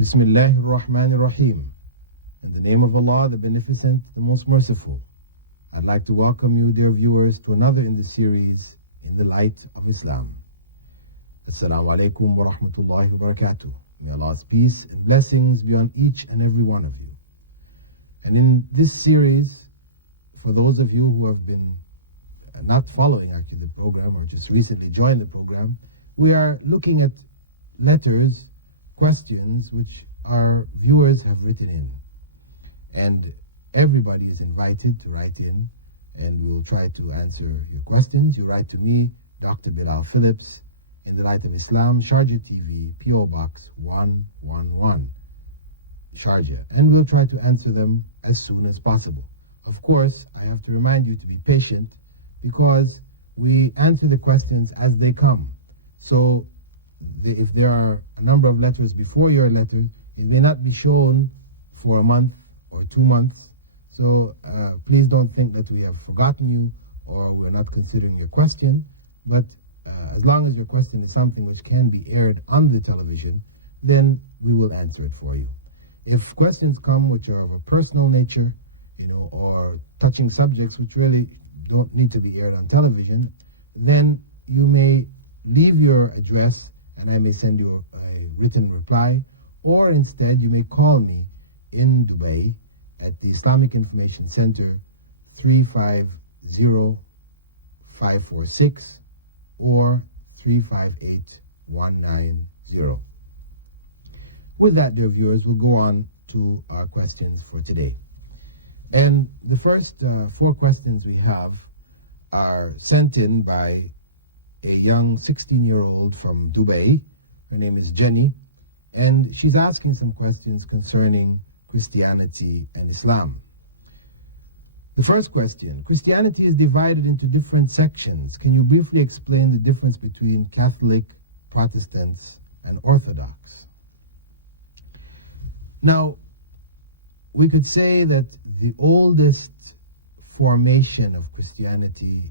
Bismillahir Rahmanir Rahim. In the name of Allah, the Beneficent, the Most Merciful. I'd like to welcome you, dear viewers, to another in the series, In the Light of Islam. Assalamu alaikum wa rahmatullahi wa barakatuh. May Allah's peace and blessings be on each and every one of you. And in this series, for those of you who have been not following actually the program or just recently joined the program, we are looking at letters, questions which our viewers have written in. And everybody is invited to write in, and we'll try to answer your questions. You write to me, Dr. Bilal Phillips, In the Light of Islam, Sharjah TV, P.O. Box 111, Sharjah. And we'll try to answer them as soon as possible. Of course, I have to remind you to be patient because we answer the questions as they come. So if there are a number of letters before your letter, it may not be shown for a month or 2 months. So please don't think that we have forgotten you or we're not considering your question. But as long as your question is something which can be aired on the television, then we will answer it for you. If questions come which are of a personal nature, or touching subjects which really don't need to be aired on television, then you may leave your address and I may send you a written reply, or instead you may call me in Dubai at the Islamic Information Center, 350-546 or 358-190. With that, dear viewers, we'll go on to our questions for today. And the first 4 questions we have are sent in by a young 16-year-old from Dubai. Her name is Jenny, and she's asking some questions concerning Christianity and Islam. The first question: Christianity is divided into different sections. Can you briefly explain the difference between Catholic, Protestants, and Orthodox? Now, we could say that the oldest formation of Christianity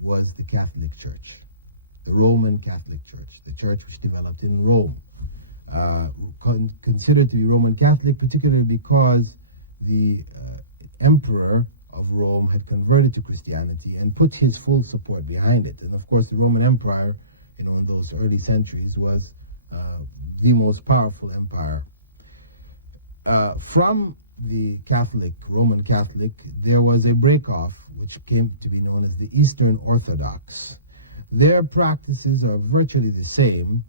was the Catholic Church, the Roman Catholic Church, the church which developed in Rome. Considered to be Roman Catholic, particularly because the emperor of Rome had converted to Christianity and put his full support behind it. And of course, the Roman Empire, in those early centuries, was the most powerful empire. From the Roman Catholic, there was a break-off which came to be known as the Eastern Orthodox. Their practices are virtually the same.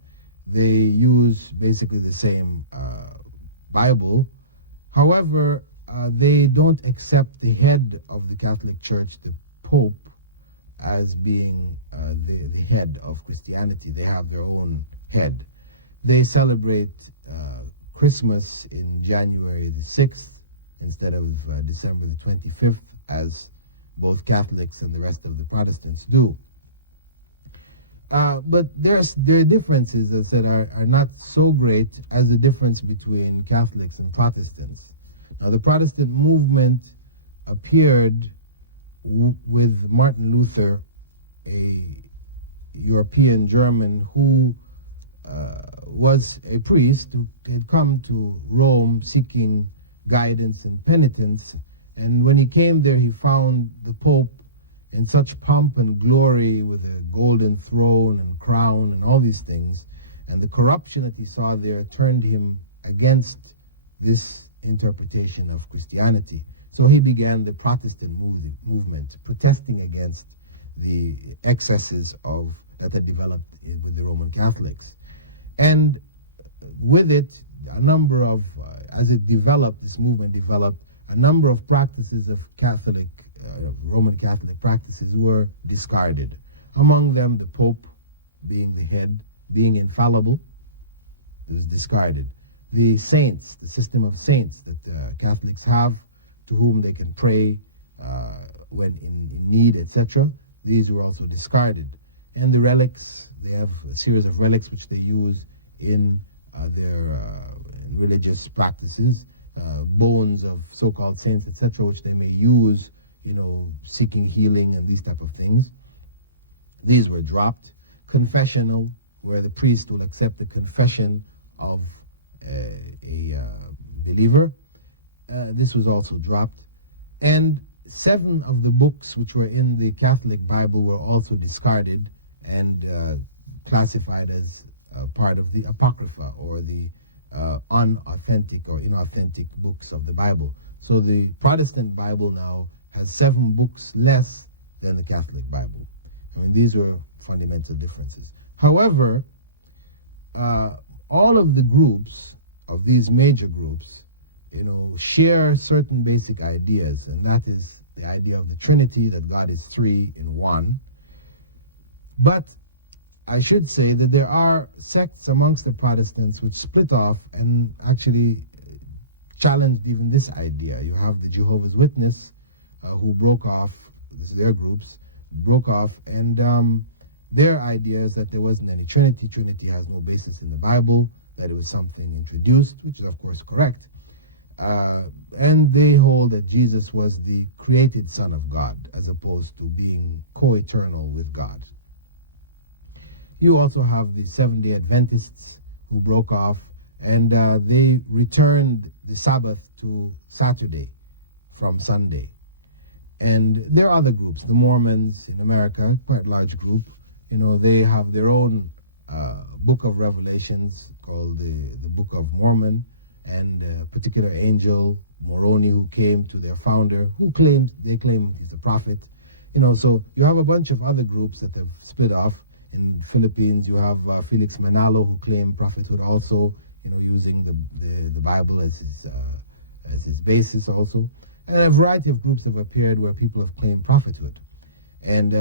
They use basically the same Bible. However, they don't accept the head of the Catholic Church, the Pope, as being the head of Christianity. They have their own head. They celebrate Christmas in January the 6th instead of December the 25th, as both Catholics and the rest of the Protestants do. But there are differences, as I said, are not so great as the difference between Catholics and Protestants. Now, the Protestant movement appeared with Martin Luther, a European German who was a priest who had come to Rome seeking guidance and penitence. And when he came there, he found the Pope in such pomp and glory with a golden throne and crown and all these things. And the corruption that he saw there turned him against this interpretation of Christianity. So he began the Protestant movement, protesting against the excesses that had developed with the Roman Catholics. And with it, as this movement developed, a number of practices of Roman Catholic practices were discarded. Among them, the Pope being the head, being infallible, was discarded. The saints, the system of saints that Catholics have, to whom they can pray when in need, etc., these were also discarded. And the relics, they have a series of relics which they use in their religious practices, bones of so-called saints, etc., which they may use, seeking healing and these type of things. These were dropped. Confessional, where the priest would accept the confession of believer. This was also dropped. And 7 of the books which were in the Catholic Bible were also discarded and classified as part of the Apocrypha, or the unauthentic or inauthentic books of the Bible. So the Protestant Bible now has 7 books less than the Catholic Bible. I mean, these were fundamental differences. However, all of the groups, of these major groups, share certain basic ideas, and that is the idea of the Trinity, that God is 3 in 1. But I should say that there are sects amongst the Protestants which split off and actually challenged even this idea. You have the Jehovah's Witness, who broke off, their groups, broke off, and their idea is that there wasn't any Trinity. Trinity has no basis in the Bible, that it was something introduced, which is of course correct. And they hold that Jesus was the created Son of God, as opposed to being co-eternal with God. You also have the Seventh-day Adventists, who broke off, and they returned the Sabbath to Saturday from Sunday. And there are other groups, the Mormons in America, quite a large group. They have their own book of Revelations called the Book of Mormon, and a particular angel, Moroni, who came to their founder, they claim he's a prophet. So you have a bunch of other groups that have split off. In the Philippines, you have Felix Manalo, who claimed prophethood also, using the Bible as his basis also. And a variety of groups have appeared where people have claimed prophethood. And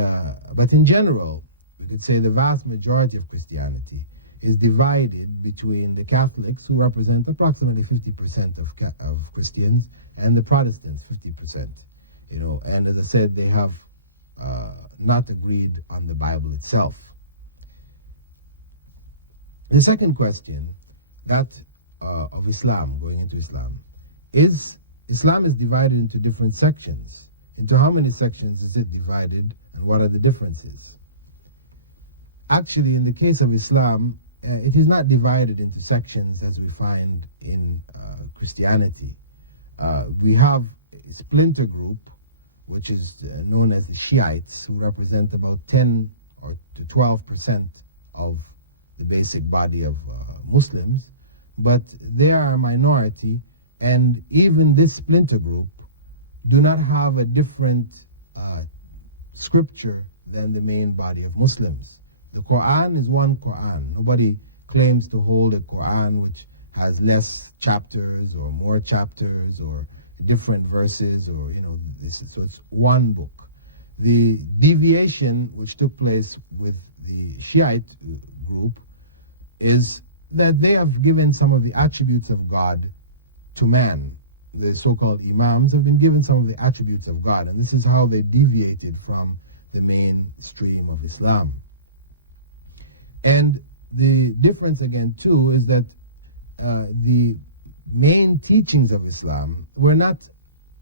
but in general, we could say the vast majority of Christianity is divided between the Catholics, who represent approximately 50% of Christians, and the Protestants, 50%. And as I said, they have not agreed on the Bible itself. The second question, that of Islam, going into Islam, is Islam is divided into different sections. Into how many sections is it divided, and what are the differences? Actually, in the case of Islam, it is not divided into sections as we find in Christianity. We have a splinter group, which is known as the Shiites, who represent about 10 or to 12% of the basic body of Muslims, but they are a minority, and even this splinter group do not have a different scripture than the main body of Muslims. The Quran is one Quran. Nobody claims to hold a Quran which has less chapters or more chapters or different verses, or so it's one book. The deviation which took place with the Shiite group is that they have given some of the attributes of God to man. The so-called imams have been given some of the attributes of God, and this is how they deviated from the mainstream of Islam. And the difference again too is that the main teachings of Islam were not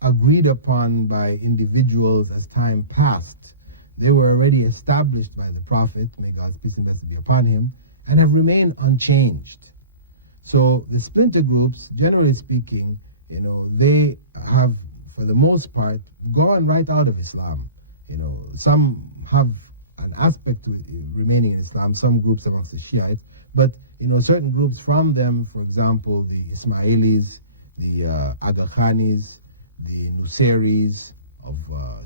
agreed upon by individuals as time passed. They were already established by the Prophet, may God's peace and blessing be upon him, and have remained unchanged. So the splinter groups, generally speaking, they have, for the most part, gone right out of Islam. Some have an aspect to remaining in Islam, some groups amongst the Shiites, but certain groups from them, for example, the Ismailis, the Aga Khanis, the Nusayris of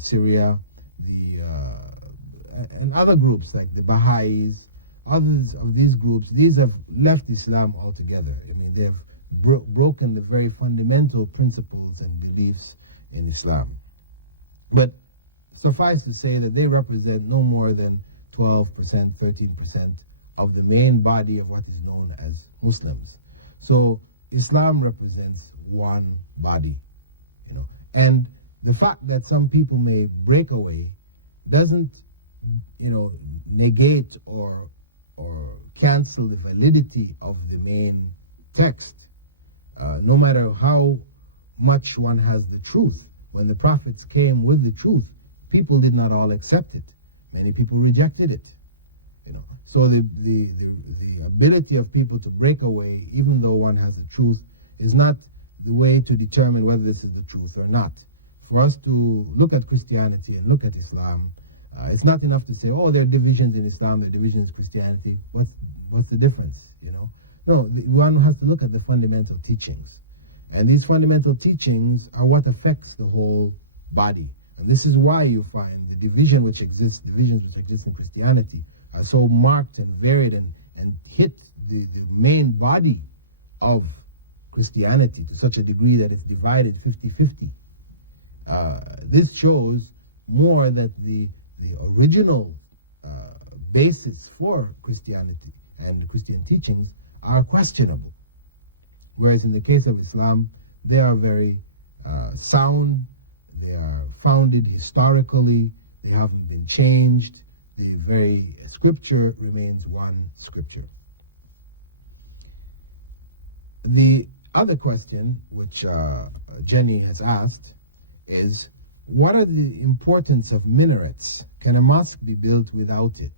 Syria, and other groups like the Baha'is, others of these groups, these have left Islam altogether. I mean, they have broken the very fundamental principles and beliefs in Islam. But suffice to say that they represent no more than 12%, 13% of the main body of what is known as Muslims. So Islam represents one body, and the fact that some people may break away doesn't, negate or cancel the validity of the main text. No matter how much one has the truth, when the prophets came with the truth, people did not all accept it. Many people rejected it. So the ability of people to break away, even though one has the truth, is not the way to determine whether this is the truth or not. For us to look at Christianity and look at Islam, it's not enough to say, oh, there are divisions in Islam, there are divisions in Christianity. What's the difference? No, one has to look at the fundamental teachings. And these fundamental teachings are what affects the whole body. And this is why you find the divisions which exist in Christianity are so marked and varied and hit the main body of Christianity to such a degree that it's divided 50-50. This shows more that the original basis for Christianity and the Christian teachings are questionable. Whereas in the case of Islam, they are very sound, they are founded historically, they haven't been changed, the very scripture remains one scripture. The other question which Jenny has asked is, what are the importance of minarets? Can a mosque be built without it?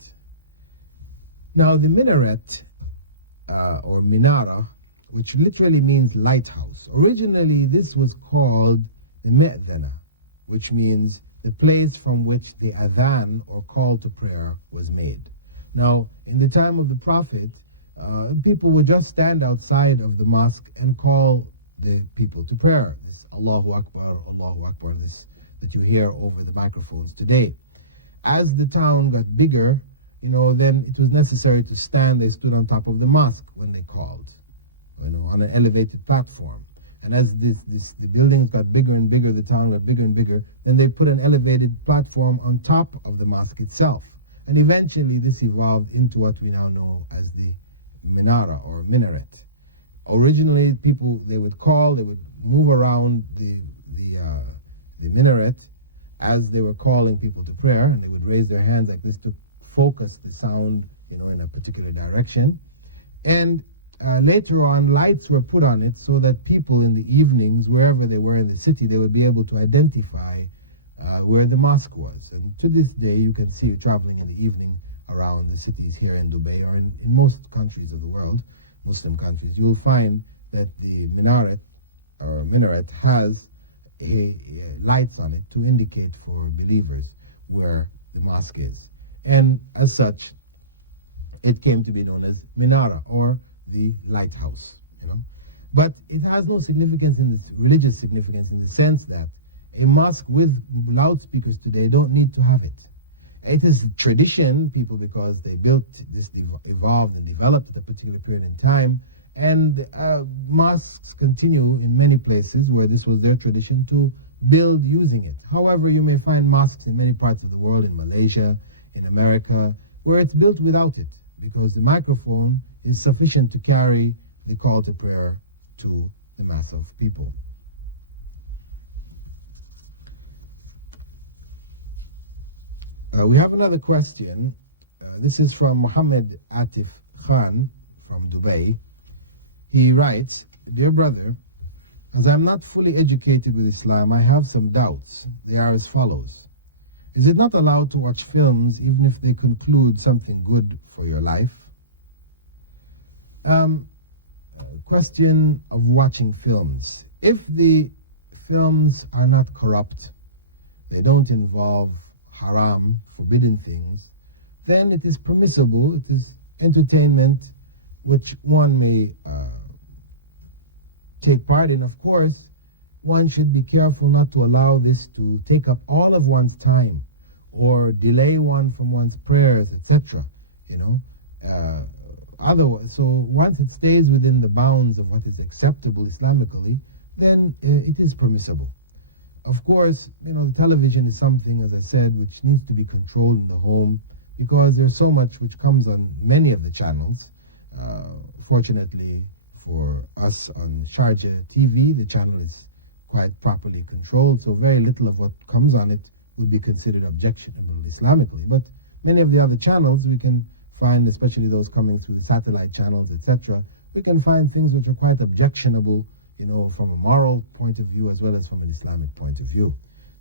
Now the minaret, or minara, which literally means lighthouse. Originally this was called the me'dana, which means the place from which the adhan, or call to prayer, was made. Now, in the time of the Prophet, people would just stand outside of the mosque and call the people to prayer. This Allahu Akbar, this that you hear over the microphones today. As the town got bigger, then it was necessary to stand. They stood on top of the mosque when they called, on an elevated platform. And as the buildings got bigger and bigger, the town got bigger and bigger, then they put an elevated platform on top of the mosque itself. And eventually this evolved into what we now know as the minara or minaret. Originally, people, they would move around the minaret as they were calling people to prayer, and they would raise their hands like this to focus the sound, in a particular direction. And later on, lights were put on it so that people in the evenings, wherever they were in the city, they would be able to identify where the mosque was. And to this day, you can see it traveling in the evening around the cities here in Dubai, or in most countries of the world, Muslim countries. You'll find that the minaret or minaret has lights on it to indicate for believers where the mosque is. And as such, it came to be known as minara, or the lighthouse. But it has no significance in this religious significance, in the sense that a mosque with loudspeakers today don't need to have it. It is tradition, people, because they built this, evolved and developed at a particular period in time, and mosques continue in many places where this was their tradition to build using it. However, you may find mosques in many parts of the world, in Malaysia, in America, where it's built without it, because the microphone is sufficient to carry the call to prayer to the mass of people. We have another question. This is from Muhammad Atif Khan from Dubai. He writes, "Dear brother, as I am not fully educated with Islam, I have some doubts. They are as follows. Is it not allowed to watch films even if they conclude something good for your life?" Question of watching films. If the films are not corrupt, they don't involve haram, forbidden things, then it is permissible. It is entertainment which one may take part in. Of course, one should be careful not to allow this to take up all of one's time or delay one from one's prayers, etc. Otherwise, so once it stays within the bounds of what is acceptable Islamically, then it is permissible. Of course, the television is something, as I said, which needs to be controlled in the home, because there's so much which comes on many of the channels. Fortunately for us on Sharjah TV, the channel is quite properly controlled, so very little of what comes on it would be considered objectionable Islamically. But many of the other channels we can find, especially those coming through the satellite channels, etc., we can find things which are quite objectionable, from a moral point of view as well as from an Islamic point of view.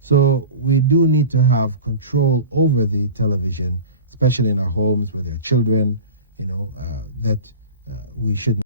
So we do need to have control over the television, especially in our homes where there are children, that we should